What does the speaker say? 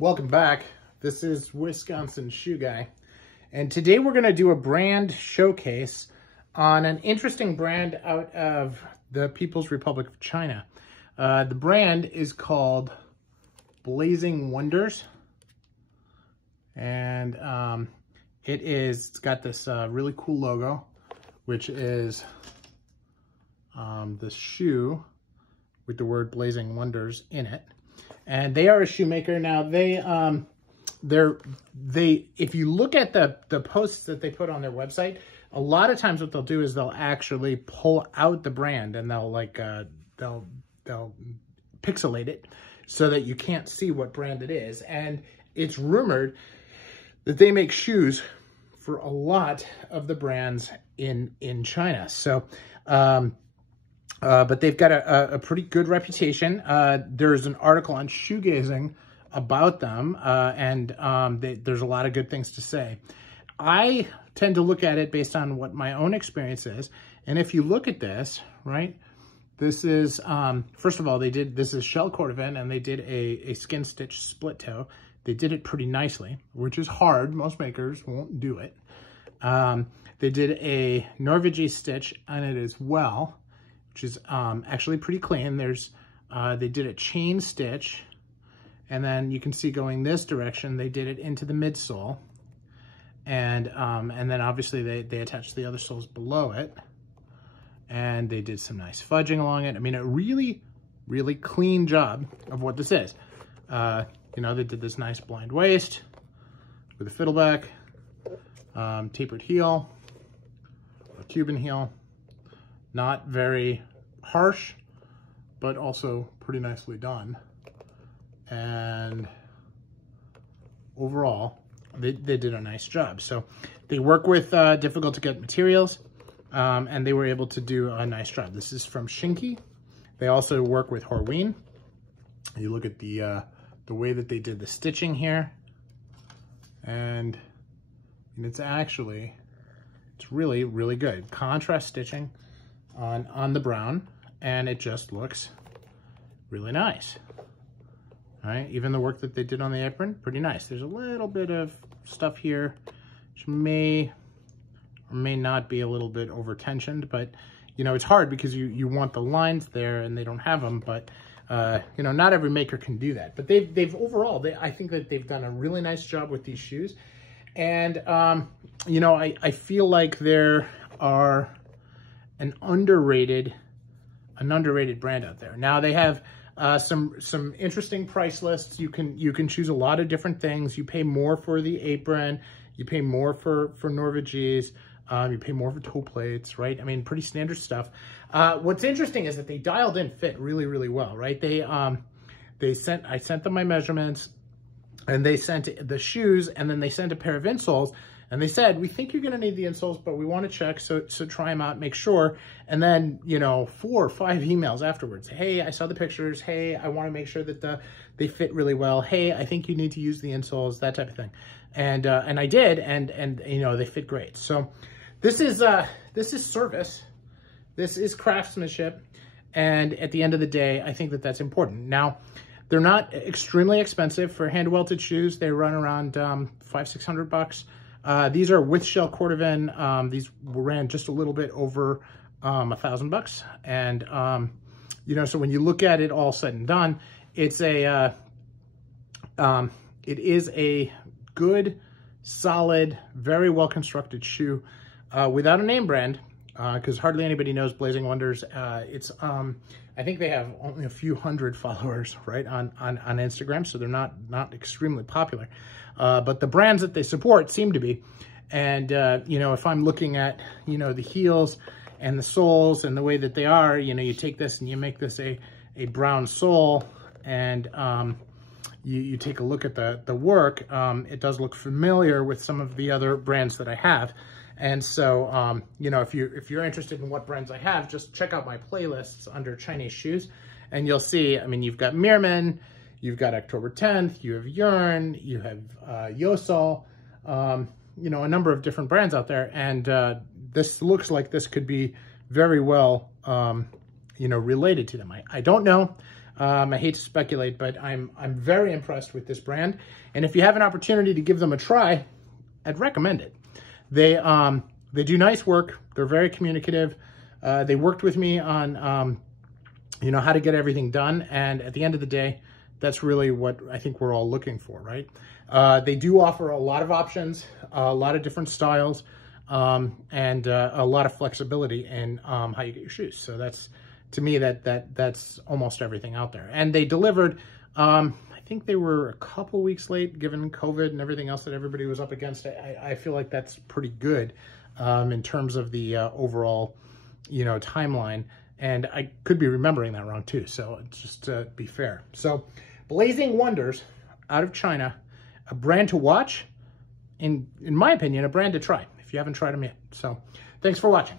Welcome back. This is Wisconsin Shoe Guy. And today we're going to do a brand showcase on an interesting brand out of the People's Republic of China. The brand is called Blazing Wonders. And it's got this really cool logo, which is the shoe with the word Blazing Wonders in it. And they are a shoemaker. Now if you look at the posts that they put on their website, a lot of times what they'll do is they'll actually pull out the brand and they'll pixelate it so that you can't see what brand it is. And it's rumored that they make shoes for a lot of the brands in China. So, but they've got a pretty good reputation. There's an article on shoegazing about them, and there's a lot of good things to say. I tend to look at it based on what my own experience is. And if you look at this, right, this is, first of all, this is shell cordovan, and they did a skin stitch split toe. They did it pretty nicely, which is hard. Most makers won't do it. They did a Norvège stitch on it as well, which is actually pretty clean. They did a chain stitch, and then you can see going this direction, they did it into the midsole. And then obviously they attached the other soles below it, and they did some nice fudging along it. I mean, a really, really clean job of what this is. You know, they did this nice blind waist with a fiddleback, tapered heel, a Cuban heel. Not very harsh, but also pretty nicely done. And overall, they did a nice job. So they work with difficult to get materials, and they were able to do a nice job. This is from Cheaney. They also work with Horween. You look at the way that they did the stitching here, and it's really, really good. Contrast stitching on the brown, and it just looks really nice. All right, even the work that they did on the apron, pretty nice. There's a little bit of stuff here which may or may not be a little bit over tensioned, but you know, it's hard because you want the lines there and they don't have them, but you know, not every maker can do that. But they've overall, I think that they've done a really nice job with these shoes. And you know, I feel like there are an underrated brand out there. Now they have some interesting price lists. You can choose a lot of different things. You pay more for the apron, you pay more for Norvéges, you pay more for toe plates, right? I mean, pretty standard stuff. What's interesting is that they dialed in fit really, really well, right? I sent them my measurements, and they sent the shoes, and then they sent a pair of insoles. And they said, we think you're going to need the insoles, but we want to check, so try them out, make sure. And then, you know, 4 or 5 emails afterwards. Hey, I saw the pictures. Hey, I want to make sure that they fit really well. Hey, I think you need to use the insoles, that type of thing. And I did, and you know, they fit great. So this is service. This is craftsmanship. And at the end of the day, I think that that's important. Now, they're not extremely expensive for hand welted shoes. They run around $500-600. These are with shell cordovan. These ran just a little bit over $1,000, and you know, so when you look at it all said and done, it is a good, solid, very well constructed shoe without a name brand, because hardly anybody knows Blazing Wonders. I think they have only a few hundred followers, right, on Instagram, so they're not extremely popular. But the brands that they support seem to be. And, you know, if I'm looking at, you know, the heels and the soles and the way that they are, you know, you take this and you make this a brown sole, and you take a look at the work, it does look familiar with some of the other brands that I have. And so, you know, if you're interested in what brands I have, just check out my playlists under Chinese shoes, and you'll see, I mean, you've got Meerman, you've got October 10th, you have Yearn, you have Yosol, you know, a number of different brands out there. And this looks like this could be very well, you know, related to them. I don't know. I hate to speculate, but I'm very impressed with this brand. And if you have an opportunity to give them a try, I'd recommend it. They do nice work. They're very communicative. They worked with me on, you know, how to get everything done. And at the end of the day, that's really what I think we're all looking for, right? They do offer a lot of options, a lot of different styles, and a lot of flexibility in how you get your shoes. So that's, to me, that's almost everything out there. And they delivered, I think they were a couple weeks late, given COVID and everything else that everybody was up against. I feel like that's pretty good in terms of the overall, you know, timeline. And I could be remembering that wrong too. So just to be fair. So Blazing Wonders out of China, a brand to watch, in my opinion, a brand to try if you haven't tried them yet. So thanks for watching.